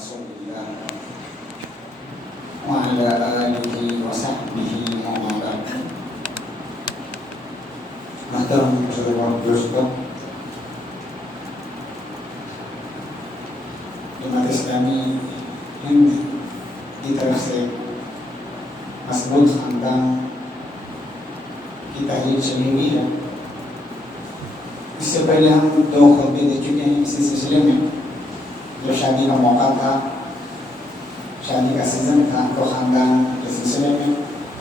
رسول الله وعلى آله وصحبه ومن والاه. محترم بزرگان دوستوں، جماعت اسلامی ہند کی طرف سے مسعود خاندان کی تحریر چلی ہوئی ہے. اس سے پہلے ہم 2 خطبے دے چکے ہیں اسی سلسلے میں. جو شادی کا موقع تھا، شادی کا سیزن تھا، تو خاندان کے سلسلے میں،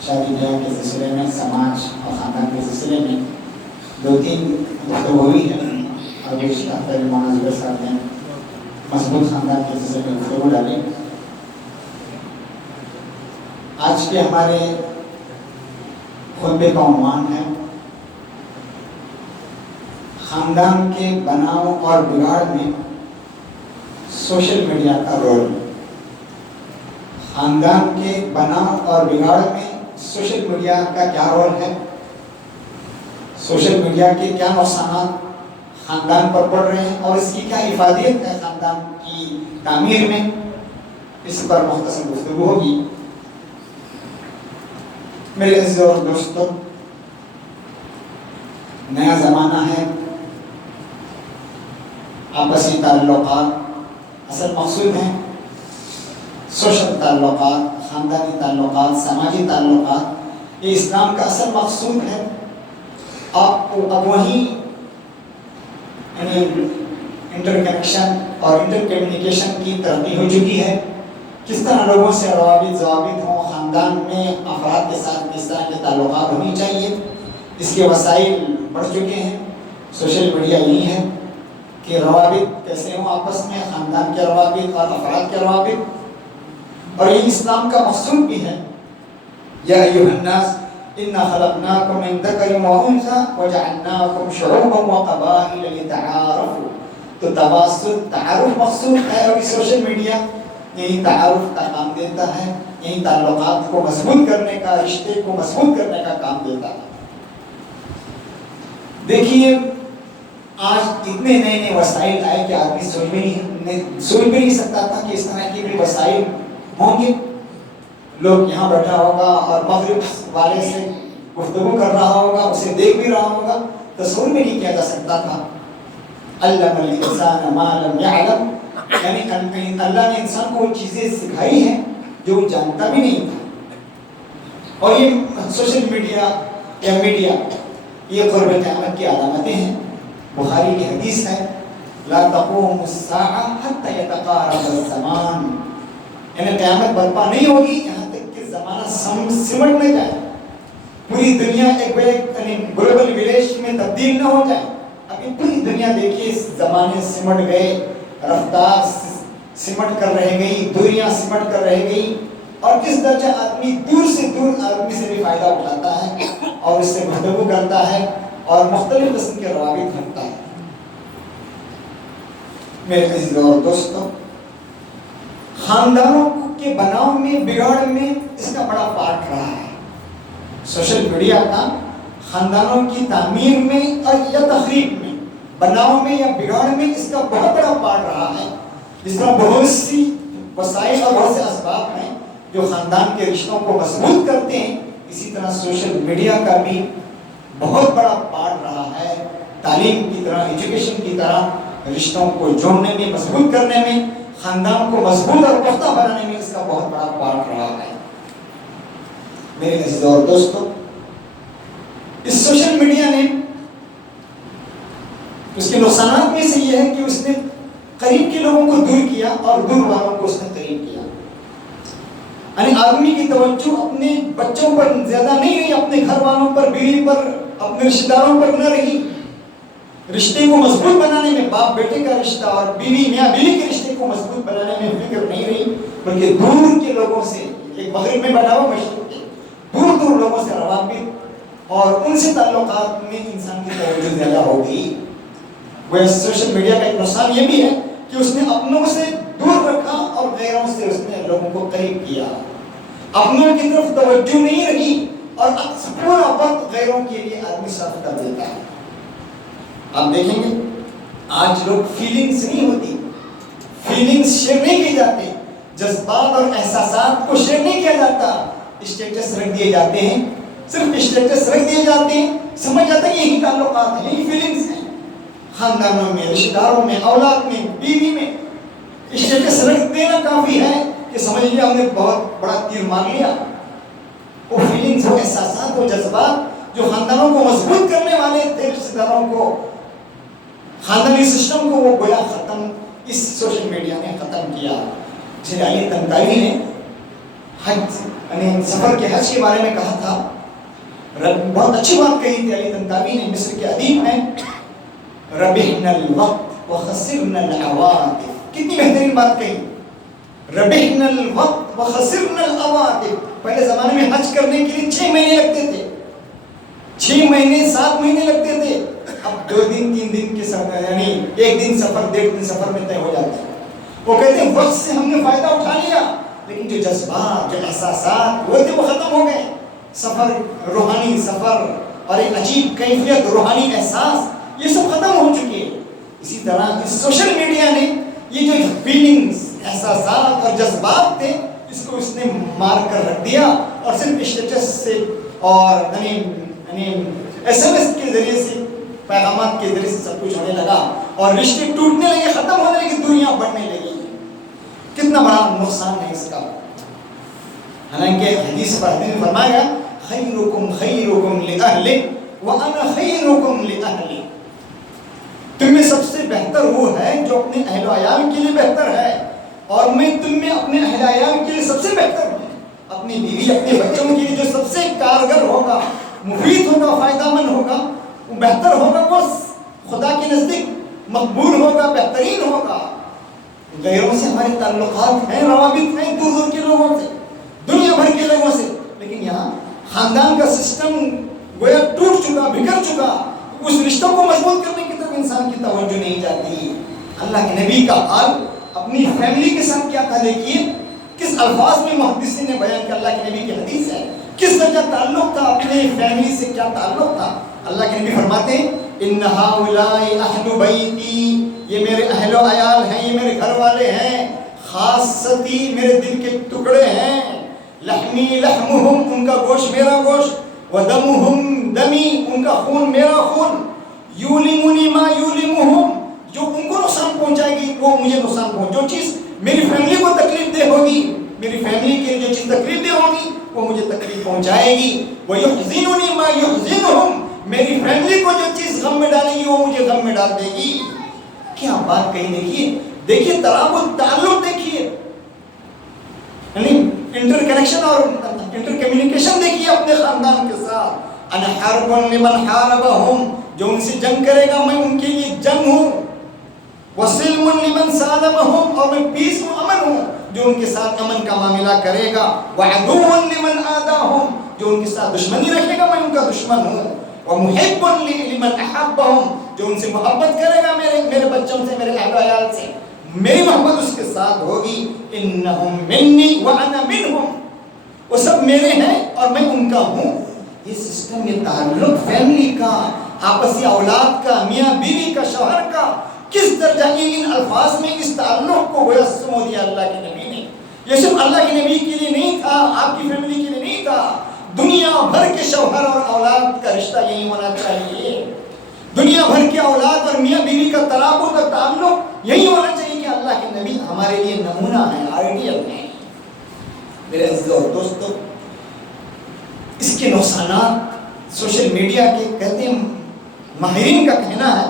شادی بیاہ کے سلسلے میں، سماج اور خاندان کے سلسلے میں 2-3 گفتگو ہوئی ہے. اور گزشتہ ہفتے مولانا زبیر صاحب نے مسعود خاندان کے سلسلے میں گفتگو ڈالی. آج کے ہمارے خطبے کا عنوان ہے خاندان کے بناؤ اور بگاڑ میں سوشل میڈیا کا رول. خاندان کے بناؤ اور بگاڑ میں سوشل میڈیا کا کیا رول ہے، سوشل میڈیا کے کیا نقصانات خاندان پر پڑ رہے ہیں اور اس کی کیا افادیت ہے خاندان کی تعمیر میں، اس پر مختصر گفتگو ہوگی. میرے عزیز اور دوستوں، نیا زمانہ ہے. آپسی تعلقات اصل مقصود ہیں. سوشل تعلقات، خاندانی تعلقات، سماجی تعلقات، یہ اسلام کا اصل مقصود ہے. اب وہی انٹر کنیکشن اور انٹر کمیونیکیشن کی ترقی ہو چکی ہے. کس طرح لوگوں سے روابط ضوابط ہوں، خاندان میں افراد کے ساتھ کس طرح کے تعلقات ہونی چاہیے، اس کے وسائل بڑھ چکے ہیں. سوشل میڈیا یہی ہے کہ روابط کیسے ہوں آپس میں، خاندان کے روابط اور افراد کے روابط. اور یہ اسلام کا مقصود بھی ہے. یا ایھا الناس انا خلقناکم من ذکر و انثی وجعلناکم شعوبا وقبائل لتعارفوا. تو تواسط، تعارف مقصود ہے. اور سوشل میڈیا یہی تعارف کا کام دیتا ہے، یہی تعلقات کو مضبوط کرنے کا، رشتے کو مضبوط کرنے کا کام دیتا ہے. دیکھیے آج اتنے نئے وسائل آئے کہ آدمی سوچ بھی نہیں سکتا تھا کہ اس طرح کے بھی وسائل ہوں گے. لوگ یہاں بیٹھا ہوگا اور مغرب والے سے گفتگو کر رہا ہوگا، اسے دیکھ بھی رہا ہوگا، تصور بھی نہیں کیا جا سکتا تھا. علم الانسان ما لم يعلم، یعنی اللہ نے انسان کو وہ چیزیں سکھائی ہیں جو وہ جانتا بھی نہیں تھا. اور یہ سوشل میڈیا یا میڈیا یہ قرب قیامت کی علامتیں ہیں. بخاری کی حدیث ہے لا تقوم الساعہ حتی یتقارب الزمان، یعنی قیامت برپا نہیں ہوگی یہاں تک کہ زمانہ سمٹ نہ جائے، پوری دنیا ایک گلوبل ولیج میں تبدیل نہ ہو جائے. ابھی پوری دنیا دیکھیے زمانے سمٹ گئے، رفتار سمٹ کر رہ گئی، دوریاں سمٹ کر رہ گئی. اور کس درجہ آدمی دور سے دور آدمی سے بھی فائدہ اٹھاتا ہے اور اس سے گفتگو کرتا ہے اور مختلف قسم کے روابط رکھتا ہے. میرے عزیز اور دوستوں، خاندانوں کے بناؤ میں، بگاڑ میں اس کا بڑا پارٹ رہا ہے. سوشل میڈیا کا خاندانوں کی تعمیر میں اور یا تخریب میں، بناؤ میں یا بگاڑ میں اس کا بہت بڑا پارٹ رہا ہے. جس طرح بہت سی وسائل اور بہت سے اسباب ہیں جو خاندان کے رشتوں کو مضبوط کرتے ہیں، اسی طرح سوشل میڈیا کا بھی بہت بڑا پارٹ رہا ہے. تعلیم کی طرح، ایجوکیشن کی طرح رشتوں کو جوڑنے میں، مضبوط کرنے میں، خاندان کو مضبوط اور پختہ بنانے میں اس کا بہت بڑا پارٹ رہا ہے. میرے عزیز اور دوستوں، اس سوشل میڈیا نے اس کے نقصانات میں سے یہ ہے کہ اس نے قریب کے لوگوں کو دور کیا اور دور والوں کو اس نے قریب کیا. یعنی آدمی کی توجہ اپنے بچوں پر زیادہ نہیں رہی، اپنے گھر والوں پر، بیوی پر، اپنے رشتہ داروں پر نہ رہی. رشتے کو مضبوط بنانے میں، باپ بیٹے کا رشتہ اور بیوی میاں بیوی کے رشتے کو مضبوط بنانے میں فکر نہیں رہی، بلکہ دور کے لوگوں سے، ایک مغرب میں بیٹھا ہوا مشرق کے دور دور لوگوں سے روابط اور ان سے تعلقات میں انسان کی توجہ زیادہ ہو گئی. وہ سوشل میڈیا کا ایک نقصان یہ بھی ہے کہ اس نے اپنوں سے دور رکھا اور غیروں سے اس نے لوگوں کو قریب کیا. اپنوں کی طرف توجہ نہیں رہی اور پورا وقت غیروں کے لیے آدمی صرف کر دیتا ہے. آپ دیکھیں گے آج لوگ فیلنگز نہیں ہوتی، فیلنگز شیئر نہیں کی جاتی. جذبات اور احساسات کو شیئر نہیں کیا جاتا، اسٹیٹس رکھ دیے جاتے ہیں، صرف اسٹیٹس رکھ دیے جاتے ہیں، سمجھ جاتا ہے یہی تعلقات ہیں، یہی فیلنگز ہیں، خاندانوں میں، رشتہ داروں میں، اولاد میں، بیوی میں اسٹیٹس رکھ دینا کافی ہے کہ سمجھ لیا ہم نے بہت بڑا تیر مار لیا۔ وہ فیلنگز، وہ احساسات، وہ جذبات جو خاندانوں کو مضبوط کرنے والے تھے، رشتہ داروں کو، خاندانی سسٹم کو، وہ گویا ختم اس سوشل میڈیا نے ختم کیا۔ جیسے علی طنطاوی نے حج یعنی سفر کے حج کے بارے میں کہا تھا، بہت اچھی بات کہی تھی علی طنطاوی نے، مصر کے ادیب ہیں، ربحنا الوقت وخسرنا العواطف، کتنی بہترین بات کہی، ربحنا الوقت وخسرنا العواطف۔ پہلے زمانے میں حج کرنے کے لیے 6 مہینے لگتے تھے، 6 مہینے 7 مہینے لگتے تھے، اب 2 دن 3 دن کے سفر، یعنی 1 دن سفر 1.5 دن سفر میں طے ہو جاتا ہے۔ وہ کہتے ہیں وقت سے ہم نے فائدہ اٹھا لیا، لیکن جو جذبات، جو احساسات وہ تھے وہ ختم ہو گئے۔ سفر، روحانی سفر اور ایک عجیب کیفیت، روحانی احساس، یہ سب ختم ہو چکے ہیں۔ اسی طرح اس سوشل میڈیا نے یہ جو فیلنگز، احساسات اور جذبات تھے، اس کو اس نے مار کر رکھ دیا، اور صرف اسٹیٹس سے اور ایس ایم ایس کے ذریعے سے، پیغامات کے ذریعے سے سب کچھ ہونے لگا، اور رشتے ٹوٹنے لگے، ختم ہونے لگے، دنیا بڑھنے لگی۔ کتنا بڑا نقصان ہے اس کا۔ حالانکہ حدیث پر نے فرمایا خیرکم خیرکم لأہلہ وانا خیرکم لأہلی، تم میں سب سے بہتر وہ ہے جو اپنے اہل و عیال کے لیے بہتر ہے، اور میں تم میں اپنے اہل و عیال کے لیے سب سے بہتر ہوں۔ اپنی بیوی، اپنے بچوں کے لیے جو سب سے کارگر ہوگا، مفید ہوگا، فائدہ مند ہوگا، وہ بہتر ہوگا، وہ خدا کے نزدیک مقبول ہوگا، بہترین ہوگا۔ غیروں سے ہمارے تعلقات ہیں، روابط ہیں، دور دور کے لوگوں سے، دنیا بھر کے لوگوں سے، لیکن یہاں خاندان کا سسٹم گویا ٹوٹ چکا، بگڑ چکا، اس رشتوں کو مضبوط کرنے کی طرف انسان کی توجہ نہیں جاتی۔ اللہ کے نبی کا حال اپنی فیملی کے ساتھ کیا تھا، دیکھیے کس الفاظ میں محدثین نے بیان کیا، اللہ کے نبی کی حدیث ہے، کس طرح کا تعلق تھا، اپنے فیملی سے کیا تعلق تھا۔ اللہ کے نبی فرماتے ہیں ان ہؤلاء اہل بیتی، یہ میرے اہل و عیال ہیں، یہ میرے گھر والے ہیں، خاصتی، میرے دل کے ٹکڑے ہیں، لحمی لحمہم، ان کا گوشت میرا گوشت، ودمہم دمی، ان کا خون میرا خون، یولمنی ما یولمہم، جو ان کو نقصان پہنچائے گی وہ مجھے نقصان پہنچ، جو چیز میری فیملی کو تکلیف دہ ہوگی، میری فیملی کے جو چیز تکلیف دہ ہوگی وہ مجھے تکلیف پہنچائے گی، وَيُحْزِنُنِي مَا يُحْزِنُهُمْ، میری فیملی کو جو چیز غم میں ڈالے گی وہ مجھے غم میں ڈال دے گی۔ کیا بات کہی، دیکھیے ترابط، تعلق دیکھیے، یعنی انٹر کنیکشن اور انٹر کمیونیکیشن دیکھیے اپنے خاندان کے ساتھ۔ انا حرب لمن حاربہم، جو ان سے جنگ کرے گا میں ان کے لیے جنگ ہوں، وسلم لمن سالمہم، اور میں پیس ہوں، امن ہوں جو ان کے ساتھ امن کا معاملہ کرے گا، وعدو لمن آداہم، جو ان کے ساتھ دشمنی رکھے گا میں ان کا دشمن ہوں، ومحب لمن احبہم، جو ان سے محبت کرے گا میرے بچوں سے، میرے اہل و عیال سے، میری محبت اس کے ساتھ ہوگی۔ انہم منی وانا منہم، وہ سب میرے ہیں اور میں ان کا ہوں۔ یہ سسٹم، یہ تعلق فیملی کا، آپسی اولاد کا، میاں بیوی کا، شوہر کا، کس درجہ ان الفاظ میں اس تعلق کو گویا سمو دیا اللہ کے نبی نے۔ یہ صرف اللہ کے نبی کے لیے نہیں تھا، آپ کی فیملی کے لیے نہیں تھا، دنیا بھر کے شوہر اور اولاد کا رشتہ یہی ہونا چاہیے، دنیا بھر کے اولاد اور میاں بیوی کا ترابط اور تعلق یہی ہونا چاہیے کہ اللہ کے نبی ہمارے لیے نمونہ ہے، آئیڈیل ہے۔ میرے عزیزو اور دوستو، اس کے نقصانات سوشل میڈیا کے، کہتے ہیں ماہرین کا کہنا ہے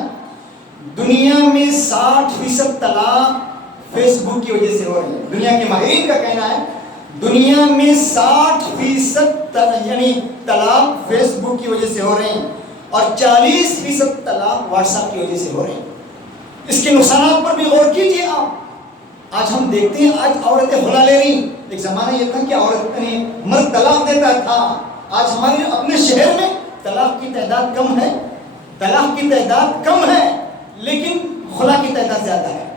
دنیا میں 60% طلاق فیس بک کی وجہ سے ہو رہی ہے۔ دنیا کے ماہرین کا کہنا ہے دنیا میں 60% یعنی طلاق فیس بک کی وجہ سے ہو رہے ہیں، اور 40% طلاق واٹس ایپ کی وجہ سے ہو رہے ہیں۔ اس کے نقصانات پر بھی غور کیجیے آپ۔ آج ہم دیکھتے ہیں آج عورتیں خلا لے رہی، ایک زمانہ یہ تھا کہ مرد طلاق دیتا تھا، آج ہمارے اپنے شہر میں طلاق کی تعداد کم ہے، طلاق کی تعداد کم ہے لیکن خلا کی تعداد زیادہ ہے۔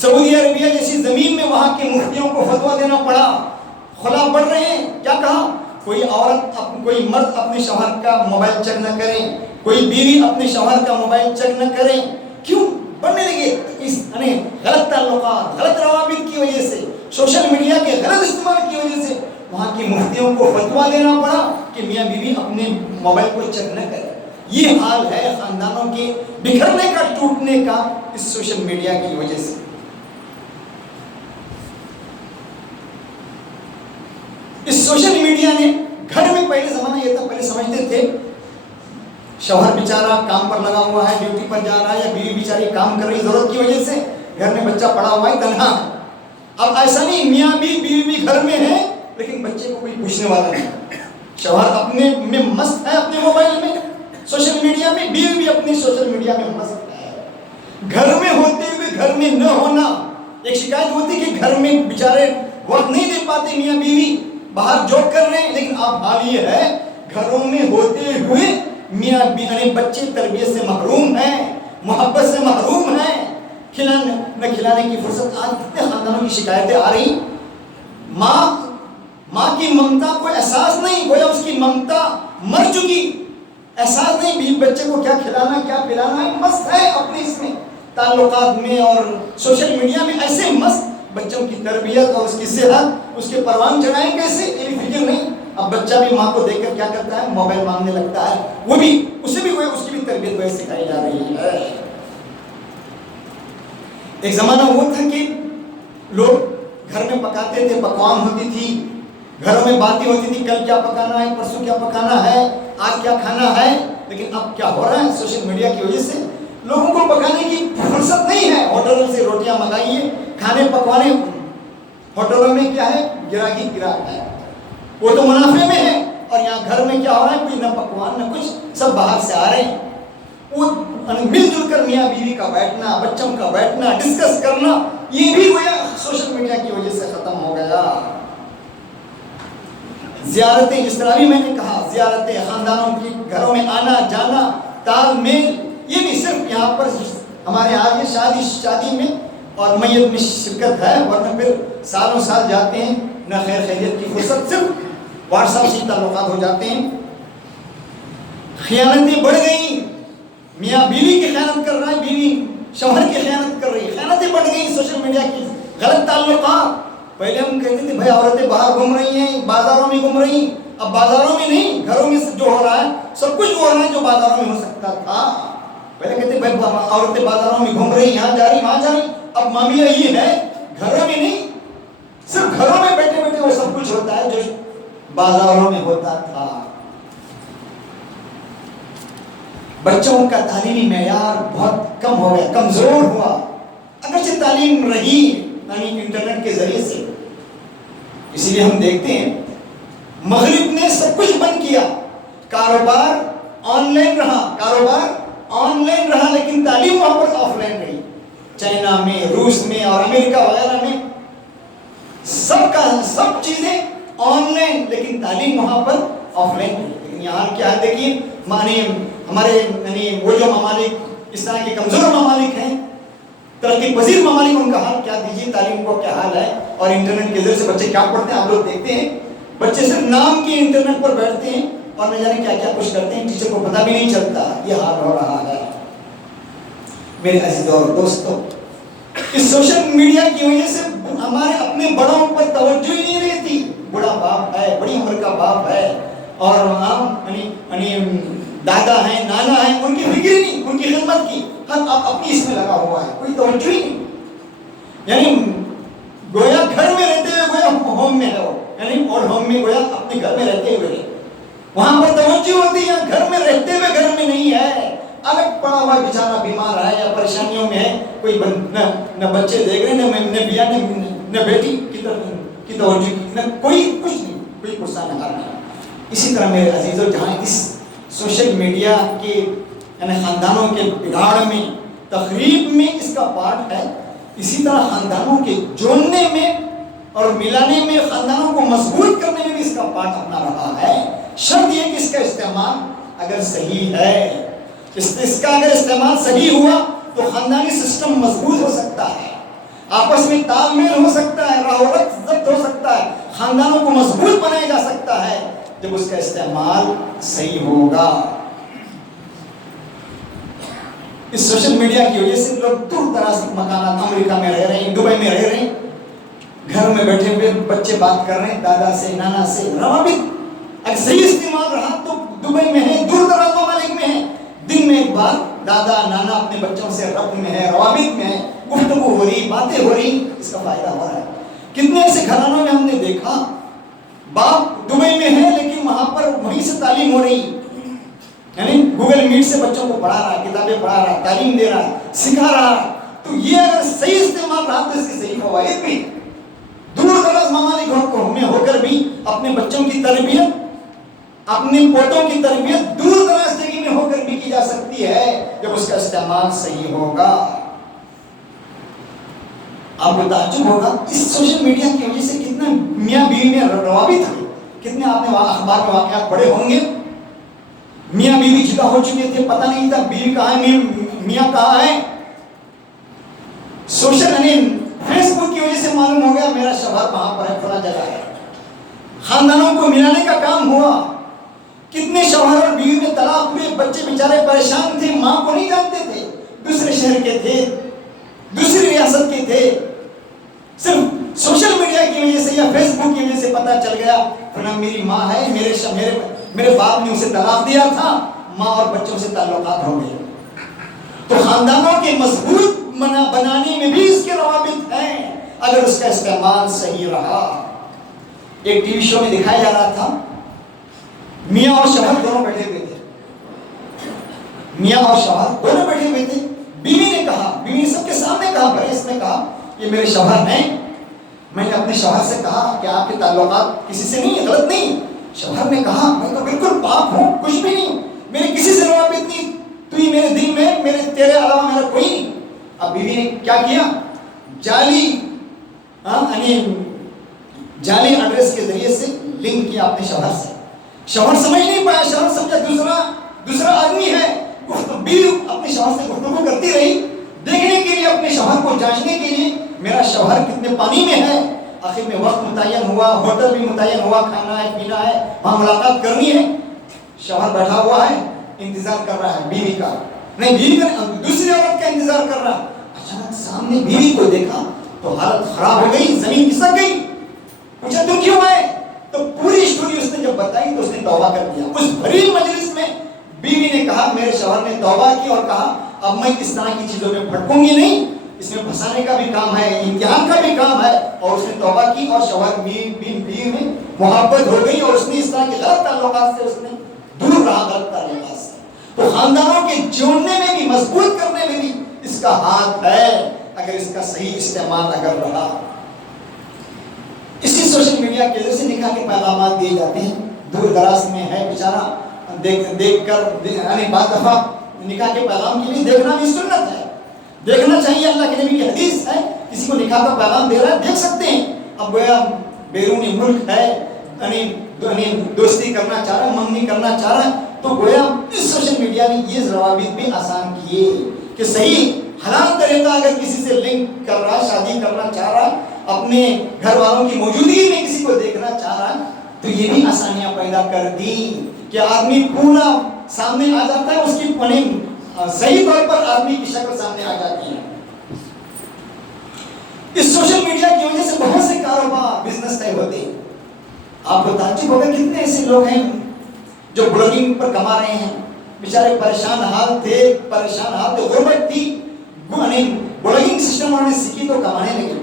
سعودی عربیہ جیسی زمین میں وہاں کے مفتیوں کو فتویٰ دینا پڑا، خلا بڑھ رہے ہیں۔ کیا کہا؟ کوئی عورت، کوئی مرد اپنے شوہر کا موبائل چیک نہ کریں، کوئی بیوی اپنے شوہر کا موبائل چیک نہ کریں۔ کیوں بڑھنے لگے؟ اس غلط تعلقات، غلط روابط کی وجہ سے، سوشل مفتیوں کو فتویٰ دینا پڑا کہ میاں بیوی اپنے موبائل کو چیک نہ کرے. یہ حال ہے خاندانوں کے بکھرنے کا, ٹوٹنے کا اس سوشل میڈیا کی وجہ سے. اس سوشل میڈیا نے گھر میں, پہلے زمانہ یہ تھا, پہلے سمجھتے تھے شوہر بیچارہ کام پر لگا ہوا ہے, ڈیوٹی پر جا رہا ہے, یا بیوی بیچاری کام کر رہی ضرورت کی وجہ سے, گھر میں بچہ پڑا ہوا ہے, تنہا ہے. اب ایسا نہیں, میاں بھی بیوی بھی گھر میں ہے لیکن بچے کو کوئی پوچھنے والا نہیں. شوہر اپنے میں مست ہے, اپنے موبائل میں, سوشل میڈیا میں, بیوی بھی اپنی سوشل میڈیا میں مست ہے. گھر میں ہوتے ہوئے گھر میں نہ ہونا. ایک شکایت ہوتی کہ گھر میں بیچارے وقت نہیں دے پاتے میاں بیوی, باہر جاب کر رہے ہیں, لیکن اب حال یہ ہے گھروں میں ہوتے ہوئے میاں بیوی بچے تربیت سے محروم ہیں, محبت سے محروم ہیں, کھلانے کی فرصت. آج کتنے خاندانوں کی شکایتیں آ رہی, ماں کی ممتا کو احساس نہیں, گویا اس کی ممتا مر چکی, احساس نہیں بچے کو کیا کھلانا کیا پلانا ہے, مست ہے اپنے اس میں تعلقات میں اور سوشل میڈیا میں, ایسے مست بچوں کی تربیت اور اس کی صحت, اس کے پروان چڑھائیں کیسے, یہ فکر نہیں. اب بچہ بھی ماں کو دیکھ کر کیا کرتا ہے, موبائل مانگنے لگتا ہے, وہ بھی اسے بھی اس کی بھی تربیت ویسے سکھائی جا رہی ہے. ایک زمانہ وہ تھا کہ لوگ گھر میں پکاتے تھے, پکوان ہوتی تھی, گھروں میں باتیں ہوتی تھی, کل کیا پکانا ہے, پرسوں کیا پکانا ہے, آج کیا کھانا ہے. لیکن اب کیا ہو رہا ہے, سوشل میڈیا کی وجہ سے لوگوں کو پکانے کی فرصت نہیں ہے. ہوٹلوں سے روٹیاں منگائیے, کھانے پکوانے, ہوٹلوں میں کیا ہے, گراہی ہے, وہ تو منافع میں ہے. اور یہاں گھر میں کیا ہو رہا ہے, کوئی نہ پکوان نہ کچھ, سب باہر سے آ رہے ہیں. وہ مل جل کر میاں بیوی کا بیٹھنا, بچوں کا بیٹھنا, ڈسکس کرنا, یہ بھی سوشل میڈیا کی وجہ سے ختم ہو گیا. زیارتیں, جس طرح بھی میں نے کہا, زیارتیں, خاندانوں کی گھروں میں آنا جانا, تال میل, یہ بھی صرف یہاں پر ہمارے آگے شادی میں اور میت میں شرکت ہے, ورنہ پھر سالوں سال جاتے ہیں, نہ خیر خیریت کی فرصت, صرف واٹس ایپ سے تعلقات ہو جاتے ہیں. خیانتیں بڑھ گئیں, میاں بیوی کی خیانت کر رہا ہے, بیوی شوہر کی خیانت کر رہی ہے, خیانتیں بڑھ گئیں سوشل میڈیا کی, غلط تعلقات. پہلے ہم کہتے تھے بھائی عورتیں باہر گھوم رہی ہیں, بازاروں میں گھوم رہی ہیں, اب بازاروں میں نہیں, گھروں میں جو ہو رہا ہے سب کچھ ہو رہا ہے جو بازاروں میں ہو سکتا تھا. پہلے کہتے بھائی عورتیں بازاروں میں گھوم رہی, یہاں جا رہی وہاں جا رہی. اب معاملہ یہ ہے گھروں میں نہیں, صرف گھروں میں بیٹھے بیٹھے وہ سب کچھ ہوتا ہے جو بازاروں میں ہوتا تھا. بچوں کا تعلیمی معیار بہت کم ہو گیا, کمزور ہوا, اگرچہ تعلیم رہی یعنی انٹرنیٹ کے ذریعے سے. اسی لیے ہم دیکھتے ہیں مغرب نے سب کچھ بند کیا, کاروبار آن لائن رہا, لیکن تعلیم وہاں پر آف لائن رہی. چائنا میں, روس میں اور امریکہ وغیرہ میں سب چیزیں آن لائن, لیکن تعلیم وہاں پر آف لائن رہی. لیکن یہاں کیا ہے دیکھیے, ہمارے وہ جو ممالک اس طرح کے کمزور ممالک ہیں, ترقی پذیر ممالک, ان کا حال کیا دیجیے, تعلیم کو کیا حال ہے. اور انٹرنیٹ کے ذریعے سے بچے کیا پڑھتے ہیں, آپ لوگ دیکھتے ہیں بچے صرف نام کے انٹرنیٹ پر بیٹھتے ہیں اور نہ جانے کیا کیا کچھ کرتے ہیں, ٹیچر کو پتہ بھی نہیں چلتا. یہ حال ہو رہا ہے میرے عزیز اور دوستو. اس سوشل میڈیا کی وجہ سے ہمارے اپنے بڑوں پر توجہ ہی نہیں رہتی. بڑا باپ ہے, بڑی عمر کا باپ ہے, اور دادا ہیں, نانا ہیں, ان کی فکر ہی نہیں, ان کی خدمت کی, ہر اپنی اس میں لگا ہوا ہے, کوئی توجہ ہی نہیں. یعنی گویا گھر میں رہتے ہوئے گویا ہوم میں ہے, یعنی اولڈ ہوم میں, گویا اپنے گھر میں رہتے ہوئے وہاں پر توجہ ہوتی ہے, گھر میں رہتے ہوئے گھر میں نہیں ہے. الگ پڑا ہوا بیچارہ بیمار ہے یا پریشانیوں میں ہے, کوئی نہ بچے دیکھ رہے, نہ بیاہ نہ بیٹی کی توجہ, نہ کوئی کچھ نہیں, کوئی پرسان نہ کرنا. اسی طرح میرے عزیزوں, جہاں اس سوشل میڈیا کے یعنی خاندانوں کے بگاڑ میں, تخریب میں اس کا پارٹ ہے, اسی طرح خاندانوں کے جوڑنے میں اور ملانے میں, خاندانوں کو مضبوط کرنے میں بھی اس کا پارٹ اپنا رہا ہے. شرط یہ کہ اس کا استعمال اگر صحیح ہے, اس کا اگر استعمال صحیح ہوا تو خاندانی سسٹم مضبوط ہو سکتا ہے, آپس میں تال میل ہو سکتا ہے, راہ و رسم ضبط ہو سکتا ہے, خاندانوں کو مضبوط بنایا جا سکتا ہے جب اس کا استعمال صحیح ہوگا. اس سوشل میڈیا کی وجہ سے لوگ دور دراز مکانات, امریکہ میں رہ رہے ہیں, دبئی میں رہ رہے ہیں, گھروں میں بیٹھے ہوئے بچے بات کر رہے ہیں دادا سے نانا سے. روابط اگر صحیح استعمال رہا تو دبئی میں ہے, دور دراز ممالک میں ہے, دن میں ایک بار دادا نانا اپنے بچوں سے ربط میں ہے, روابط میں ہے, گفتگو ہو رہی, باتیں ہو رہی, اس کا فائدہ ہو رہا ہے. کتنے ایسے گھرانوں میں ہم نے دیکھا باپ دبئی میں ہے لیکن وہاں پر وہیں سے تعلیم ہو رہی, یعنی گوگل میٹ سے بچوں کو پڑھا رہا ہے, کتابیں پڑھا رہا ہے, تعلیم دے رہا ہے, سکھا رہا ہے. تو یہ اگر صحیح استعمال رہا تو اس کی صحیح فوائد بھی. دور دراز ممالک میں ہو کر بھی اپنے بچوں کی تربیت, اپنے پوتوں کی تربیت دور دراز جگہ میں ہو کر بھی کی جا سکتی ہے جب اس کا استعمال صحیح ہوگا. آپ کو تعجب ہوگا اس سوشل میڈیا کی وجہ سے کتنے میاں بیوی میں روابط ہوئے. کتنے آپ نے اخبار میں واقعات پڑھے ہوں گے, میاں بیوی جدا ہو چکے تھے, پتہ نہیں تھا بیوی کہاں ہے, میاں کہاں ہے. سوشل فیس بک کی وجہ سے معلوم ہو گیا میرا شوہر وہاں پر ہے, فلاں جگہ ہے. خاندانوں کو ملانے کا کام ہوا. کتنے شوہر اور بیوی میں طلاق ہوئے, بچے بیچارے پریشان تھے, ماں کو نہیں جانتے تھے, دوسرے شہر کے تھے, دوسری ریاست کے تھے. صرف سوشل میڈیا کی وجہ سے یا فیس بک کی وجہ سے پتہ چل گیا فلاں میری ماں ہے, میرے باپ نے اسے طلاق دیا تھا, ماں اور بچوں سے تعلقات ہو گئے. تو خاندانوں کے مضبوط بنانے میں بھی اس کے روابط ہیں اگر اس کا استعمال صحیح رہا. ایک ٹی وی شو میں دکھایا جا رہا تھا, میاں اور شوہر دونوں بیٹھے ہوئے تھے, میاں اور شوہر دونوں بیٹھے ہوئے تھے. بیوی نے سب کے سامنے کہا, پریس میں کہا یہ میرے شوہر ہیں. میں نے اپنے شوہر سے کہا کہ آپ کے تعلقات کسی سے نہیں, غلط نہیں. شوہر نے کہا میں تو بالکل پاک ہوں, کچھ بھی نہیں, میرے کسی سے روابط نہیں, تو ہی میرے دل میں تیرے علاوہ میرا کوئی نہیں. اب بیوی نے کیا کیا, جعلی ایڈریس کے ذریعے سے لنک کیا اپنے شوہر سے. شوہر سمجھ نہیں پایا, شوہر سمجھا دوسرا آدمی ہے. بیوی اپنے شوہر سے گفتگو کرتی رہی, دیکھنے کے لیے, اپنے شوہر کو جانچنے کے لیے میرا شوہر کتنے پانی میں ہے. آخر میں وقت متعین ہوا, ہوٹل بھی متعین ہوا, کھانا ہے, پینا ہے, وہاں ملاقات کرنی ہے. شوہر بیٹھا ہوا ہے, انتظار کر رہا ہے بیوی کا, نہیں بیوی کا دوسری عورت کا انتظار کر رہا. اچانک سامنے بیوی کو دیکھا تو حالت خراب ہو گئی, زمین کھسک گئی. پوچھا تم کیوں آئے, تو پوری اسٹوری اس نے جب بتائی تو اس نے توبہ کر دیا. اس بھری مجلس میں بیوی نے کہا, میرے شوہر نے توبہ کی اور کہا اب میں اس طرح کی چیزوں میں بھٹکوں گی نہیں, اس میں پھنسانے کا بھی کام ہے, امتحان کا بھی کام ہے. اور اس نے توبہ کی اور شوہر بیوی میں محبت ہو گئی اور اس نے اس طرح کے غلط تعلقات سے اس نے دور رہا, غلط تعلقات سے. تو خاندانوں کے جوڑنے میں بھی, مضبوط کرنے میں بھی اس کا ہاتھ ہے اگر اس کا صحیح استعمال اگر رہا. اسی سوشل میڈیا کی وجہ سے نکاح کے پیغامات دیے جاتے ہیں. دور دراز میں ہے بیچارہ, دیکھ کر یعنی بعض دفعہ نکاح کے پیغام کے لیے دیکھنا بھی سنت ہے, دیکھنا چاہیے. اللہ کے نبی کی حدیث ہے, کسی کو نکاح کا پیغام دے رہا ہے دیکھ سکتے ہیں. اب گویا بیرونی ملک ہے, یعنی دوستی کرنا چاہ رہا ہے, منگنی کرنا چاہ رہا ہے, تو گویا اس سوشل میڈیا نے یہ روابط بھی آسان کیے کہ صحیح حلال طریقہ اگر کسی سے لنک کر رہا ہے, شادی کرنا چاہ رہا ہے, اپنے گھر والوں کی موجودگی میں کسی کو دیکھنا چاہ رہا ہے, تو یہ بھی آسانیاں پیدا کر دی کہ آدمی پورا سامنے آ جاتا ہے, اس کی صحیح طور پر آدمی کی شکل سامنے آ جاتی ہے. اس سوشل میڈیا کی وجہ سے بہت سے کاروبار, بزنس طے ہوتے ہیں. آپ کو تعجب ہوگا کتنے ایسے لوگ ہیں جو بلاگنگ پر کما رہے ہیں. بیچارے پریشان حال تھے, غربت تھی, بلاگنگ سسٹم انہوں نے سیکھی تو کمانے لگے,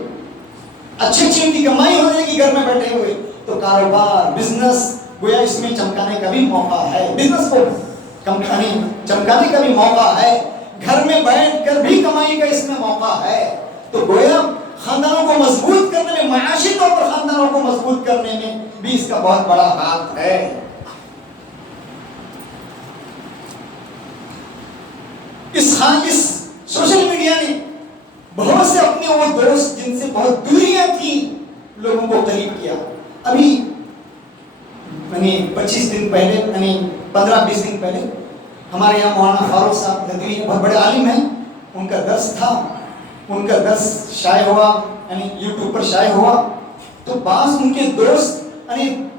اچھی ان کی کمائی ہونے لگی گھر میں بیٹھے ہوئے. تو کاروبار, بزنس گویا اس میں چمکانے کا بھی موقع ہے, بزنس کو چمکانے کا بھی موقع ہے, گھر میں بیٹھ کر بھی کمائی کا اس میں موقع ہے. تو گویا خاندانوں کو مضبوط کرنے میں, معاشی طور پر خاندانوں کو مضبوط کرنے میں بھی اس کا بہت بڑا ہاتھ ہے. اس سوشل میڈیا نے بہت سے اپنے وہ دوست جن سے بہت دوریاں تھیں لوگوں کو قریب کیا. ابھی 25 دن پہلے, 15-20 دن پہلے ہمارے یہاں مولانا فاروق صاحب ندوی بہت بڑے عالم ہیں, ان کا درس تھا, ان کا درس شائع ہوا, یوٹیوب پر شائع ہوا. تو بعض ان کے دوست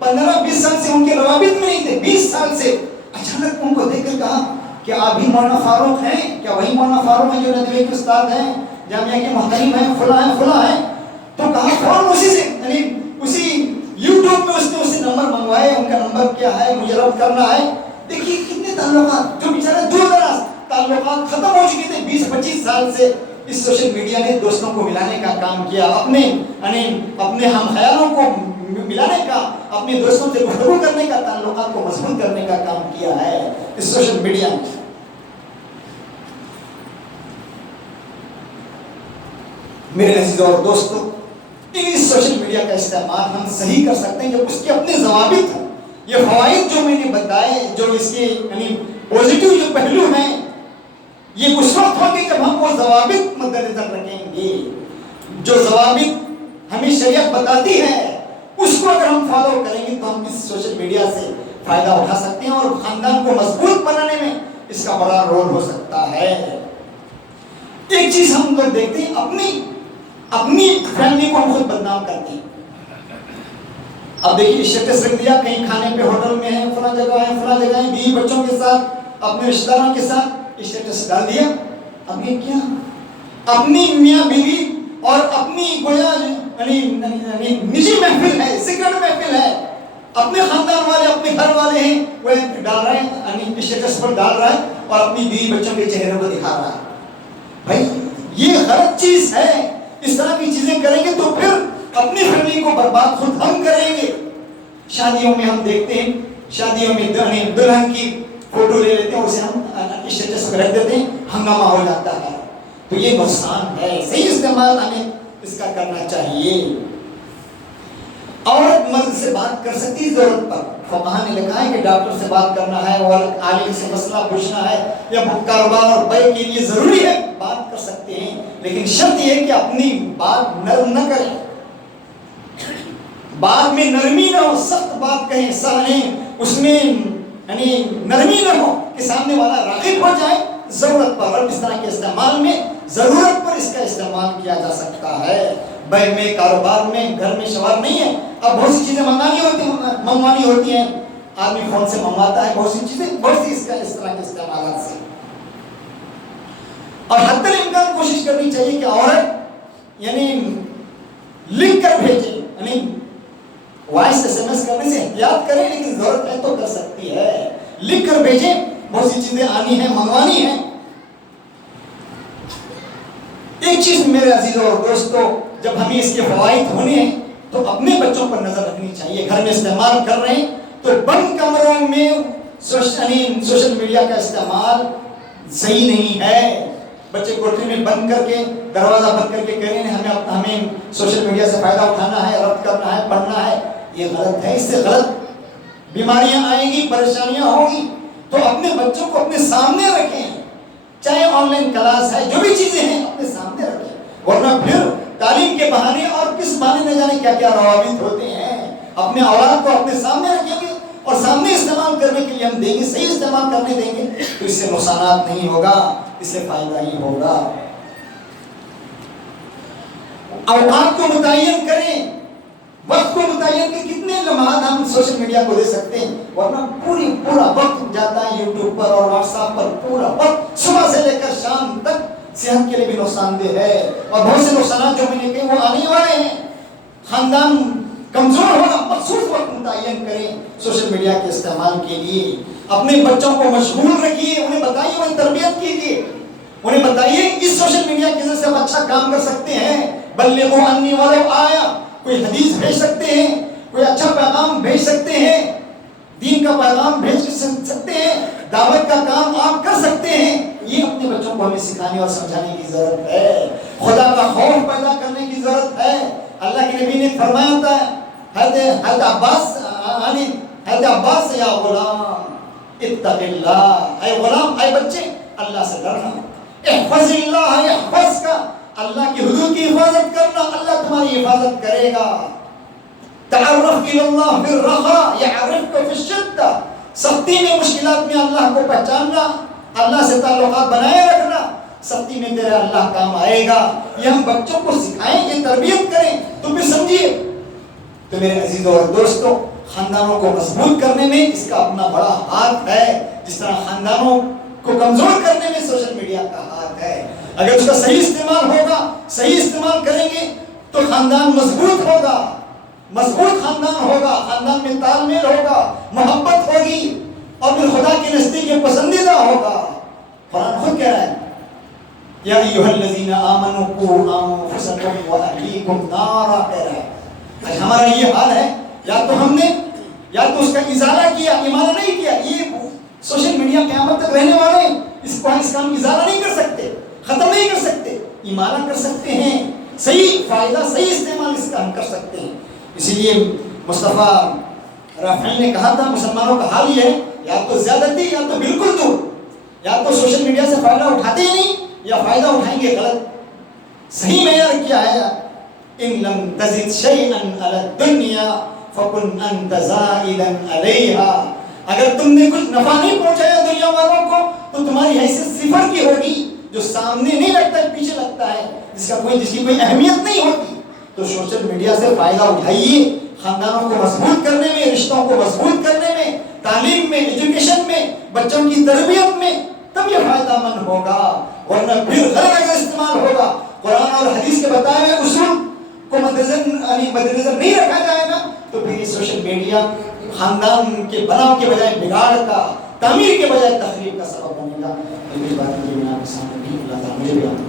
15-20 سال سے ان کے روابط میں نہیں تھے, 20 سال سے, اچانک ان کو دیکھ کر کہا کہ آپ بھی مولانا فاروق ہیں, کیا وہی مولانا فاروق ہیں جو ندوی کے استاد ہیں, جامعہ کے محترم ہیں, فلاں ہیں. تو کہا فوراً اسی سے یعنی اسی یوٹیوب میں اس نے اسے نمبر منگوائے، ان کا نمبر کیا ہے، مجھے رد کرنا ہے. دیکھیے کتنے تعلقات جو بیچارے دور دراز تعلقات ختم ہو چکے تھے 20-25 سال سے، اس سوشل میڈیا نے دوستوں کو ملانے کا کام کیا، اپنے ہم خیالوں کو ملانے کا، اپنے دوستوں سے گفتگو کرنے کا، تعلقات کو مضبوط کرنے کا کام کیا ہے اس سوشل میڈیا نے. میرے عزیزوں اور دوستوں، اس سوشل میڈیا کا استعمال ہم صحیح کر سکتے ہیں جب اس کے اپنے ضوابط ہوں. یہ فوائد جو میں نے بتائے، جو اس کے یعنی پوزیٹو جو پہلو ہیں، یہ اس وقت ہوں گے جب ہم وہ ضوابط مد نظر رکھیں گے. جو ضوابط ہمیں شریعت بتاتی ہے اس کو اگر ہم فالو کریں گے تو ہم اس سوشل میڈیا سے فائدہ اٹھا سکتے ہیں اور خاندان کو مضبوط بنانے میں اس کا بڑا رول ہو سکتا ہے. ایک چیز ہم لوگ دیکھتے ہیں، اپنی فیملی کو ہم خود بدنام کرتے ہیں. اب دیکھیے اسٹیٹس رکھ دیا، کہیں کھانے پہ ہوٹل میں ہیں، فلاں جگہ ہیں، فلاں جگہ ہیں، بیوی بچوں کے ساتھ، اپنے رشتہ داروں کے ساتھ اسٹیٹس ڈال دیا. اب یہ کیا؟ اپنی میاں بیوی اور اپنی گویا نجی محفل ہے، سیکرٹ محفل ہے، اپنے خاندان والے، اپنے گھر والے ہیں، وہ ڈال رہے ہیں، اسٹیٹس پر ڈال رہا ہے اور اپنی بیوی بچوں کے چہرے کو دکھا رہا ہے. بھائی یہ غلط چیز ہے. اس طرح کی چیزیں کریں گے تو پھر اپنی فیملی کو برباد خود ہم کریں گے. شادیوں میں ہم دیکھتے ہیں، شادیوں میں دلہن کی فوٹو لے لیتے ہیں، اسے ہم اسٹیٹس پہ رکھ دیتے ہیں، ہنگامہ ہو جاتا ہے. تو یہ نقصان ہے. صحیح استعمال ہمیں اس کا کرنا چاہیے. عورت مرد سے بات کر سکتی ضرورت پر. فقہ نے لکھا ہے کہ ڈاکٹر سے بات کرنا ہے اور عالم سے مسئلہ پوچھنا ہے یا کاروبار اور بے کے لیے ضروری ہے بات کر سکتے ہیں، لیکن شرط یہ ہے کہ اپنی بات نرم نہ کریں، بات میں نرمی نہ ہو، سخت بات کہیں، اس میں یعنی نرمی نہ ہو کہ سامنے والا راغب ہو جائے. ضرورت پر، اور اس طرح کے استعمال میں ضرورت پر اس کا استعمال کیا جا سکتا ہے. بے میں، کاروبار میں، گھر میں شوہر نہیں ہے، اب بہت سی چیزیں منگوانی ہوتی ہیں، آدمی فون سے منگواتا ہے بہت سی چیزیں، بہت سی اس طرح کے استعمالات سے. اور حتی الامکان کوشش کرنی چاہیے کہ عورت یعنی لکھ کر بھیجے، یعنی وائس SMS کرنے سے احتیاط کریں، لیکن ضرورت ہے تو کر سکتی ہے. لکھ کر بھیجیں، بہت سی چیزیں آنی ہیں، منگوانی ہیں. ایک چیز میرے عزیزوں اور دوستوں، جب ہمیں اس کے فوائد ہونے ہیں تو اپنے بچوں پر نظر رکھنی چاہیے. گھر میں استعمال کر رہے ہیں تو بند کمروں میں سوشل میڈیا کا استعمال صحیح نہیں ہے. بچے کوٹری میں بند کر کے، دروازہ بند کر کے کہہ رہے ہیں ہمیں سوشل میڈیا سے فائدہ اٹھانا ہے، رد کرنا ہے، پڑھنا ہے. یہ غلط ہے. اس سے غلط بیماریاں آئیں گی، پریشانیاں ہوں گی. تو اپنے بچوں کو اپنے سامنے رکھیں، چاہے آن لائن کلاس ہے، جو بھی چیزیں ہیں اپنے سامنے رکھیں. ورنہ پھر تعلیم کے بہانے اور کس بہانے نہ جانے کیا کیا روابط ہوتے ہیں. اپنے اولاد کو اپنے سامنے رکھیں گے اور سامنے استعمال کرنے کے لیے ہم دیں گے، صحیح استعمال کرنے دیں گے تو اس سے نقصانات نہیں ہوگا، اس سے فائدہ ہی ہوگا. اوقات کو متعین کریں، وقت کو متعین کہ کتنے لمحات ہم سوشل میڈیا کو دے سکتے ہیں. ورنہ پورا وقت جاتا ہے یوٹیوب پر اور واٹس ایپ پر، پورا وقت صبح سے لے کر شام تک. صحت کے لیے بھی نقصان دہ ہے اور بہت سے نقصانات جو میں نے کہے وہ آنے والے ہیں. خاندان کمزور ہوگا. مخصوص وقت متعین کریں سوشل میڈیا کے استعمال کے لیے. اپنے بچوں کو مشغول رکھیے، انہیں بتائیے، انہیں تربیت کیجیے، انہیں بتائیے اس سوشل میڈیا کی وجہ سے ہم اچھا کام کر سکتے ہیں. بلغوا عنی ولو آیا، کوئی حدیث بھیج سکتے ہیں، کوئی اچھا پیغام بھیج سکتے ہیں، دین کا پیغام بھیج سکتے ہیں، دعوت کا کام آپ کر سکتے ہیں. یہ اپنے بچوں کو ہمیں سکھانے اور سمجھانے کی ضرورت ہے. خدا کا خوف پیدا کرنے کی ضرورت ہے. اللہ کے نبی نے فرمایا تھا حضرت عباس سے، یا غلام اتق اللہ، اے غلام، اے بچے، اللہ سے ڈرنا. احفظ اللہ یحفظ کا، اللہ کی حدود کی حفاظت کرنا، اللہ تمہاری حفاظت کرے گا. تعرف الی اللہ فی الرخاء یعرفک فی الشدہ، سختی میں، مشکلات میں اللہ کو پہچاننا، اللہ سے تعلقات بنائے رکھنا، سختی میں تیرا اللہ کام آئے گا. یہ ہم بچوں کو سکھائیں، یہ تربیت کریں تو پھر سمجھیے. تو میرے عزیزوں اور دوستوں، خاندانوں کو مضبوط کرنے میں اس کا اپنا بڑا ہاتھ ہے، جس طرح خاندانوں کو کمزور کرنے میں سوشل میڈیا کا ہاتھ ہے. اگر اس کا صحیح استعمال ہوگا، صحیح استعمال کریں گے تو خاندان مضبوط ہوگا، مضبوط خاندان ہوگا، خاندان میں تال میل ہوگا، محبت ہوگی اور پھر خدا کے نزدیک یہ پسندیدہ ہوگا۔ قرآن خود کہہ رہا ہے یا ایھا الذین آمنوا قوا انفسکم واہلیکم نارا، کہہ رہا ہے۔ آج ہمارا یہ حال ہے، یا تو ہم نے یا تو اس کا ازالہ کیا، ایمان نہیں کیا۔ یہ سوشل میڈیا قیامت تک رہنے والے ہیں، اس کا ازالہ نہیں کر سکتے، ختم نہیں کر سکتے، ایمان کر سکتے ہیں، صحیح فائدہ صحیح استعمال اس کا ہم کر سکتے ہیں۔ اسی لیے مصطفیٰ رافعی نے کہا تھا مسلمانوں کا حال یہ ہے، یا تو زیادتی یا تو بالکل دور، یا تو سوشل میڈیا سے فائدہ اٹھاتے ہی نہیں یا فائدہ اٹھائیں گے غلط۔ صحیح معیار کیا ہے؟ ان لم تزد شیئا علی الدنیا فکن انت زائدا علیہا، اگر تم نے کچھ نفع نہیں پہنچایا دنیا والوں کو تو تمہاری حیثیت صفر کی ہوگی، جو سامنے نہیں لگتا ہے پیچھے لگتا ہے، جس کی کوئی اہمیت نہیں ہوتی۔ تو سوشل میڈیا سے فائدہ اٹھائیے، خاندانوں کو مضبوط کرنے میں، رشتوں کو مضبوط کرنے میں، تعلیم میں، ایجوکیشن میں، بچوں کی تربیت میں، تب یہ فائدہ مند ہوگا، ورنہ پھر غلط اگر استعمال ہوگا، قرآن اور حدیث کے بتائے ہوئے اصول کو مد نظر نہیں رکھا جائے گا تو پھر یہ سوشل میڈیا خاندان کے بناؤ کے بجائے بگاڑ کا، تعمیر کے بجائے تخریب کا سبب بنے گا۔ یہ بات میں آپ کے سامنے بھی اللہ تعالیٰ مجھے بھی آپ کو